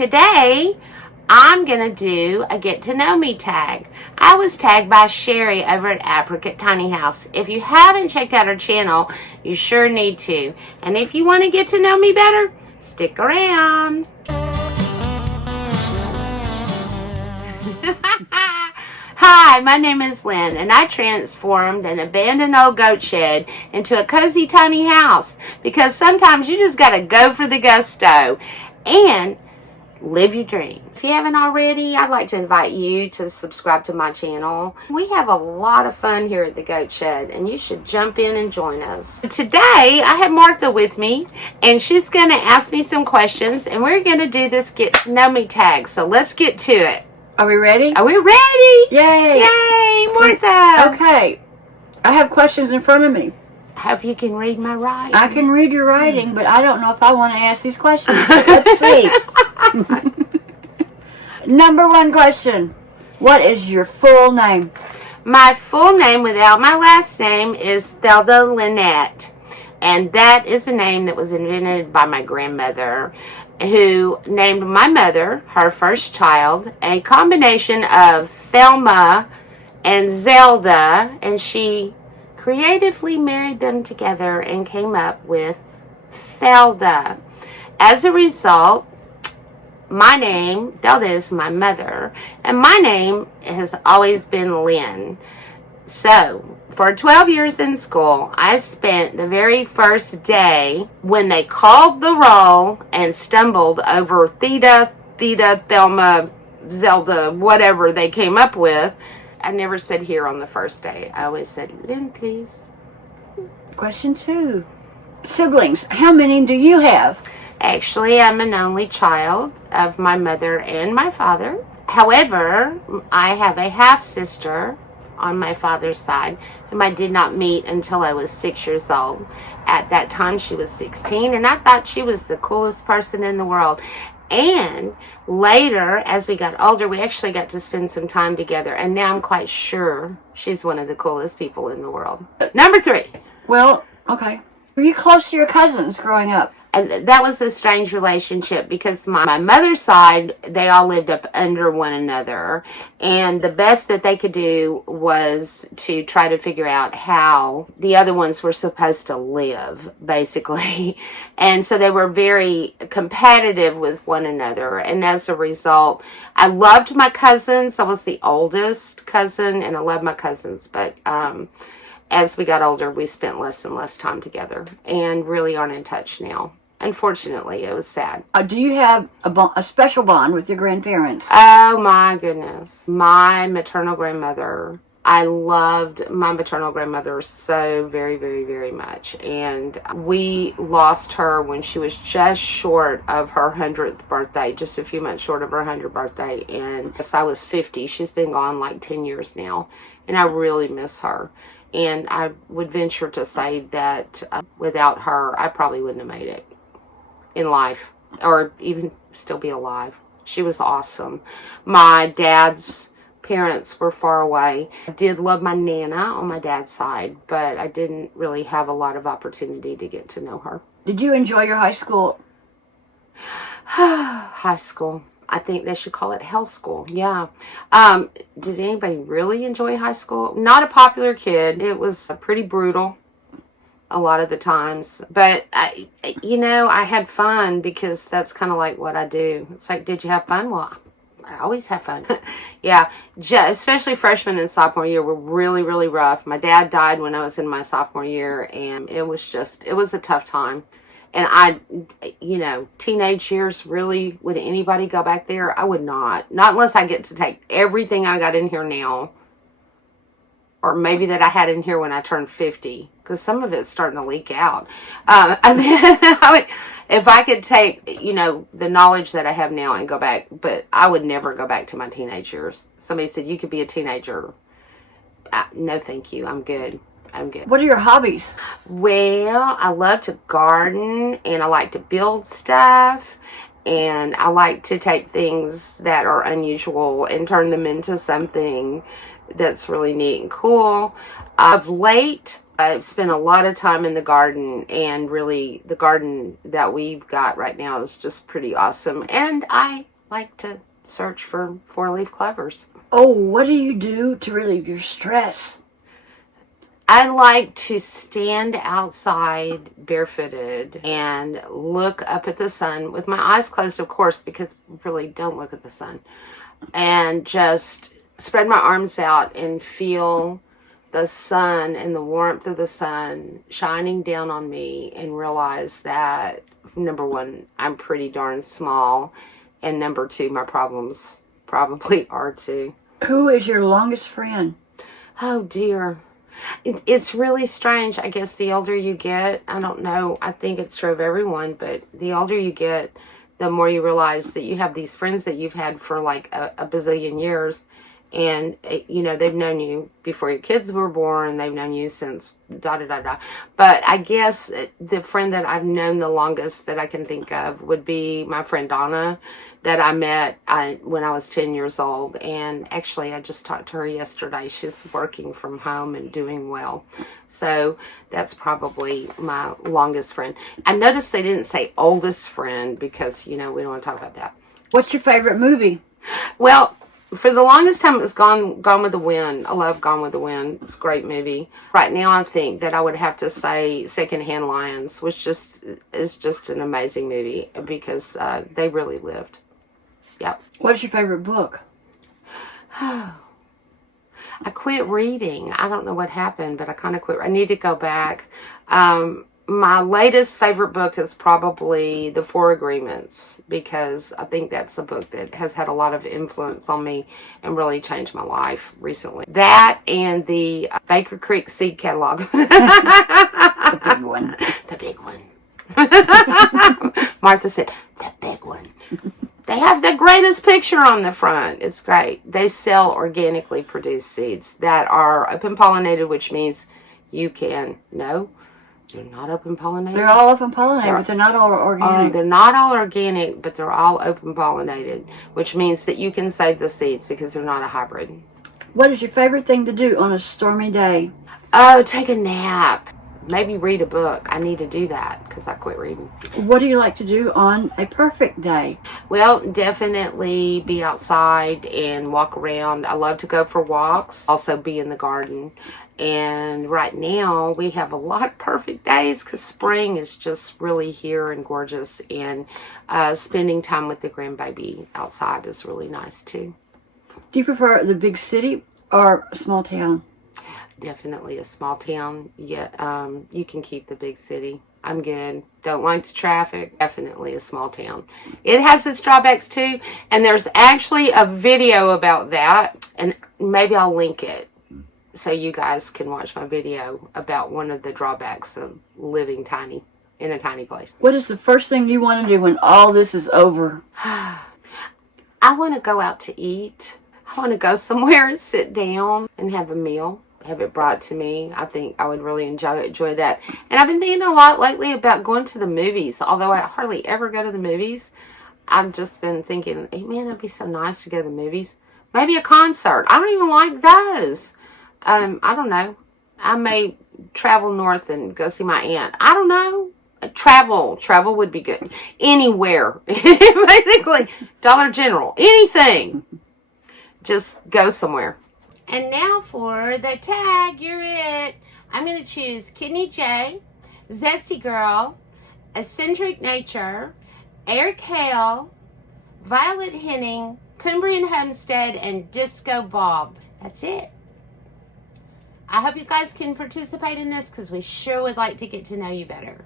Today, I'm going to do a get to know me tag. I was tagged by Sherry over at Apricot Tiny House. If you haven't checked out her channel, you sure need to. And if you want to get to know me better, stick around. Hi, my name is Lynn, and I transformed an abandoned old goat shed into a cozy tiny house because sometimes you just got to go for the gusto and live your dream. If you haven't already, I'd like to invite you to subscribe to my channel. We have a lot of fun here at the Goat Shed, and you should jump in and join us. Today, I have Martha with me, and she's going to ask me some questions, and we're going to do this get to know me tag. So let's get to it. Are we ready? Are we ready? Yay! Yay, Martha! Okay, I have questions in front of me. Hope you can read my writing. I can read your writing, but I don't know if I want to ask these questions. Let's see. Number one question. What is your full name? My full name without my last name is Thelda Lynette. And that is a name that was invented by my grandmother, who named my mother, her first child, a combination of Thelma and Zelda, and she creatively married them together and came up with Thelda. As a result, my name, Thelda, is my mother, and my name has always been Lynn. So, for 12 years in school, I spent the very first day when they called the roll and stumbled over Theta, Thelma, Zelda, whatever they came up with. I never said here on the first day. I always said, Lynn, please. Question two. Siblings. How many do you have? Actually, I'm an only child of my mother and my father. However, I have a half-sister on my father's side, whom I did not meet until I was 6 years old. At that time, she was 16, and I thought she was the coolest person in the world. And later, as we got older, we actually got to spend some time together, and now I'm quite sure she's one of the coolest people in the world. Number three. Well, okay. Were you close to your cousins growing up? And that was a strange relationship because my mother's side, they all lived up under one another. And the best that they could do was to try to figure out how the other ones were supposed to live, basically. And so they were very competitive with one another. And as a result, I loved my cousins. I was the oldest cousin, and I loved my cousins. But as we got older, we spent less and less time together and really aren't in touch now. Unfortunately, it was sad. Do you have a special bond with your grandparents? Oh, my goodness. My maternal grandmother, I loved my maternal grandmother so very, very, very much. And we lost her when she was just short of her 100th birthday, just a few months short of her 100th birthday. And as I was 50, she's been gone like 10 years now. And I really miss her. And I would venture to say that without her, I probably wouldn't have made it in life, or even still be alive. She was awesome. My dad's parents were far away. I did love my Nana on my dad's side, but I didn't really have a lot of opportunity to get to know her. Did you enjoy your high school? High school. I think they should call it hell school. Yeah. Did anybody really enjoy high school? Not a popular kid. It was pretty brutal a lot of the times. But, I had fun because that's kind of like what I do. It's like, did you have fun? Well, I always have fun. Yeah. Especially freshman and sophomore year were really, really rough. My dad died when I was in my sophomore year, and it was a tough time. And teenage years, really, would anybody go back there? I would not. Not unless I get to take everything I got in here now. Or maybe that I had in here when I turned 50. Because some of it's starting to leak out. If I could take, the knowledge that I have now and go back. But I would never go back to my teenage years. Somebody said, you could be a teenager. No, thank you. I'm good. What are your hobbies? Well, I love to garden, and I like to build stuff, and I like to take things that are unusual and turn them into something that's really neat and cool. Of late, I've spent a lot of time in the garden, and really the garden that we've got right now is just pretty awesome. And I like to search for four-leaf clovers. Oh, what do you do to relieve your stress? I like to stand outside barefooted and look up at the sun with my eyes closed, of course, because really don't look at the sun, and just spread my arms out and feel the sun and the warmth of the sun shining down on me, and realize that, number one, I'm pretty darn small, and number two, my problems probably are too. Who is your longest friend? Oh dear. It's really strange. I guess the older you get, I don't know, I think it's true of everyone, but the older you get, the more you realize that you have these friends that you've had for like a bazillion years. And, you know, they've known you before your kids were born. They've known you since da-da-da-da. But I guess the friend that I've known the longest that I can think of would be my friend Donna, that I met when I was 10 years old. And actually, I just talked to her yesterday. She's working from home and doing well. So that's probably my longest friend. I noticed they didn't say oldest friend because, you know, we don't want to talk about that. What's your favorite movie? Well, for the longest time, it was Gone with the Wind. I love Gone with the Wind. It's a great movie. Right now, I think that I would have to say Secondhand Lions, which is just an amazing movie because they really lived. Yep. What is your favorite book? I quit reading. I don't know what happened, but I kind of quit. I need to go back. My latest favorite book is probably The Four Agreements, because I think that's a book that has had a lot of influence on me and really changed my life recently. That and the Baker Creek Seed Catalog. The big one. The big one. Martha said, the big one. They have the greatest picture on the front. It's great. They sell organically produced seeds that are open pollinated, which means you can they're not open pollinated. They're all open pollinated, but they're not all organic. They're not all organic, but they're all open pollinated, which means that you can save the seeds because they're not a hybrid. What is your favorite thing to do on a stormy day? Oh, take a nap. Maybe read a book. I need to do that because I quit reading. What do you like to do on a perfect day? Well, definitely be outside and walk around. I love to go for walks. Also be in the garden. And right now we have a lot of perfect days because spring is just really here and gorgeous. And spending time with the grandbaby outside is really nice too. Do you prefer the big city or a small town? Definitely a small town. Yeah, you can keep the big city. I'm good. Don't like the traffic. Definitely a small town. It has its drawbacks too. And there's actually a video about that. And maybe I'll link it so you guys can watch my video about one of the drawbacks of living in a tiny place. What is the first thing you want to do when all this is over? I want to go out to eat. I want to go somewhere and sit down and have a meal. Have it brought to me. I think I would really enjoy that. And I've been thinking a lot lately about going to the movies. Although I hardly ever go to the movies, I've just been thinking, hey man, it'd be so nice to go to the movies. Maybe a concert. I don't even like those. I don't know. I may travel north and go see my aunt. I don't know. Travel would be good. Anywhere. Basically, Dollar General. Anything. Just go somewhere. And now for the tag, you're it. I'm going to choose Kidney J, Zesty Girl, Eccentric Nature, Eric Hale, Violet Henning, Cumbrian Homestead, and Disco Bob. That's it. I hope you guys can participate in this because we sure would like to get to know you better.